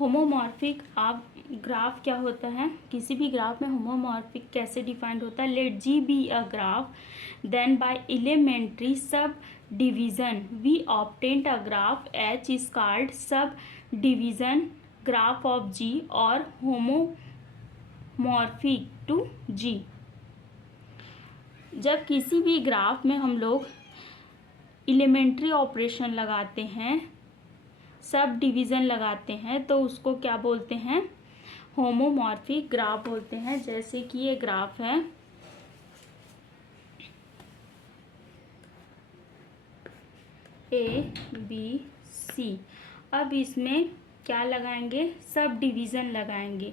Homomorphic आप graph क्या होता है, किसी भी ग्राफ में होमोमॉर्फिक कैसे डिफाइंड होता है। Let G be a graph, then by elementary subdivision we obtained a graph H is called subdivision graph of G और होमोमॉर्फिक टू जी। जब किसी भी ग्राफ में हम लोग एलिमेंट्री ऑपरेशन लगाते हैं, सब डिवीज़न लगाते हैं, तो उसको क्या बोलते हैं, होमोमॉर्फिक ग्राफ बोलते हैं। जैसे कि ये ग्राफ है ABC। अब इसमें क्या लगाएंगे, सब डिवीज़न लगाएंगे।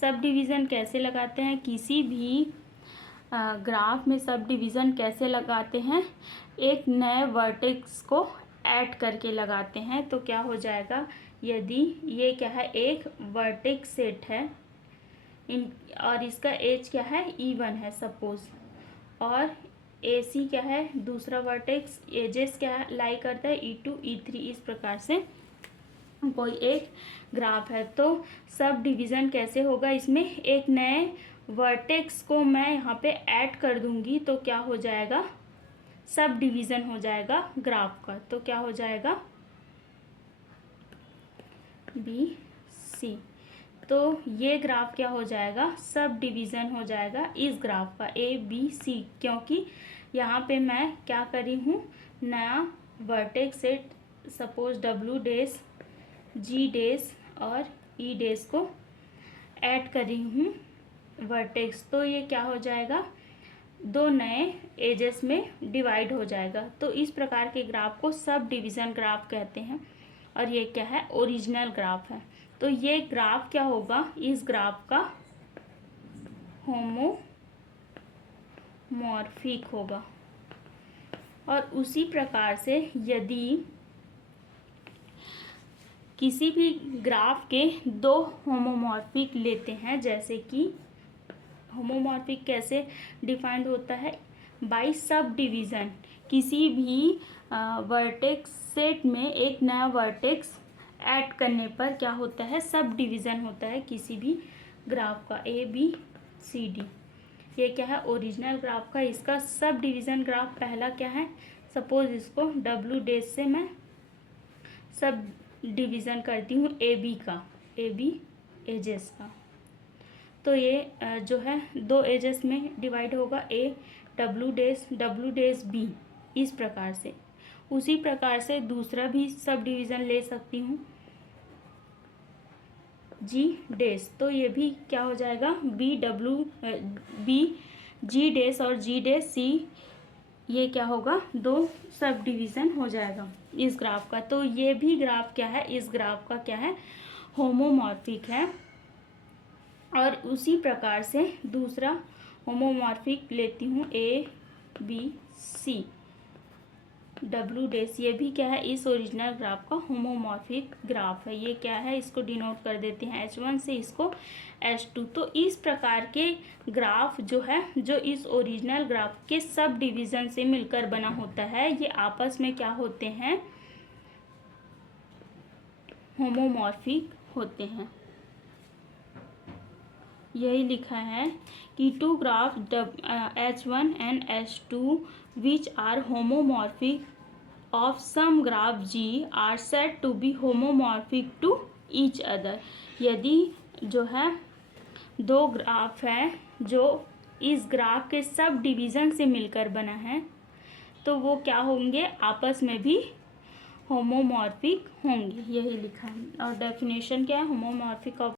सब डिवीज़न कैसे लगाते हैं, किसी भी ग्राफ में सब डिवीज़न कैसे लगाते हैं, एक नए वर्टेक्स को ऐड करके लगाते हैं। तो क्या हो जाएगा, यदि ये क्या है, एक वर्टेक्स सेट है और इसका एज क्या है, E1 है सपोज, और AC क्या है, दूसरा वर्टेक्स, एजेस क्या है, लाई करता है E2 E3, इस प्रकार से कोई एक ग्राफ है। तो सब डिवीज़न कैसे होगा, इसमें एक नए वर्टेक्स को मैं यहाँ पे ऐड कर दूंगी, तो क्या हो जाएगा, सब डिवीज़न हो जाएगा ग्राफ का। तो क्या हो जाएगा, BC। तो ये ग्राफ क्या हो जाएगा, सब डिवीज़न हो जाएगा इस ग्राफ का ABC, क्योंकि यहाँ पे मैं क्या करी हूँ, नया vertex set suppose W days, G days और E डेज को ऐड करी हूँ वर्टेक्स। तो ये क्या हो जाएगा, दो नए एजेस में डिवाइड हो जाएगा। तो इस प्रकार के ग्राफ को सब डिवीज़न ग्राफ कहते हैं, और ये क्या है, ओरिजिनल ग्राफ है। तो ये ग्राफ क्या होगा, इस ग्राफ का होमोमॉर्फिक होगा। और उसी प्रकार से यदि किसी भी ग्राफ के दो होमोमॉर्फिक लेते हैं, जैसे कि होमोमॉर्फिक कैसे डिफाइंड होता है, बाय सब डिवीज़न, किसी भी वर्टेक्स सेट में एक नया वर्टेक्स ऐड करने पर क्या होता है, सब डिवीज़न होता है किसी भी ग्राफ का ABCD। ये क्या है, ओरिजिनल ग्राफ का, इसका सब डिवीज़न ग्राफ पहला क्या है, सपोज इसको W डेज से मैं सब डिवीज़न करती हूँ AB का, AB एजेस का। तो ये जो है दो एजेस में डिवाइड होगा, W डेज B, इस प्रकार से। उसी प्रकार से दूसरा भी सब डिवीज़न ले सकती हूँ, G डेज। तो ये भी क्या हो जाएगा, G डेज और G डेज C, ये क्या होगा, दो सब डिवीज़न हो जाएगा इस ग्राफ का। तो ये भी ग्राफ क्या है, इस ग्राफ का क्या है, होमोमॉर्फिक है। और उसी प्रकार से दूसरा होमोमॉर्फिक लेती हूँ ABC, W डेज। ये भी क्या है, इस ओरिजिनल ग्राफ का होमोमॉर्फिक ग्राफ है। ये क्या है, इसको डिनोट कर देते हैं H1 से, इसको H2। तो इस प्रकार के ग्राफ जो है, जो इस ओरिजिनल ग्राफ के सब डिवीज़न से मिलकर बना होता है, ये आपस में क्या होते हैं, होमोमॉर्फिक होते हैं। यही लिखा है कि two graph H1 and H2 which are homomorphic of some graph G are said to be homomorphic to each other। यदि जो है दो ग्राफ है जो इस ग्राफ के सब डिवीज़न से मिलकर बना है, तो वो क्या होंगे, आपस में भी होमोमॉर्फिक होंगे। यही लिखा है। और डेफिनेशन क्या है, होमोमॉर्फिक ऑफ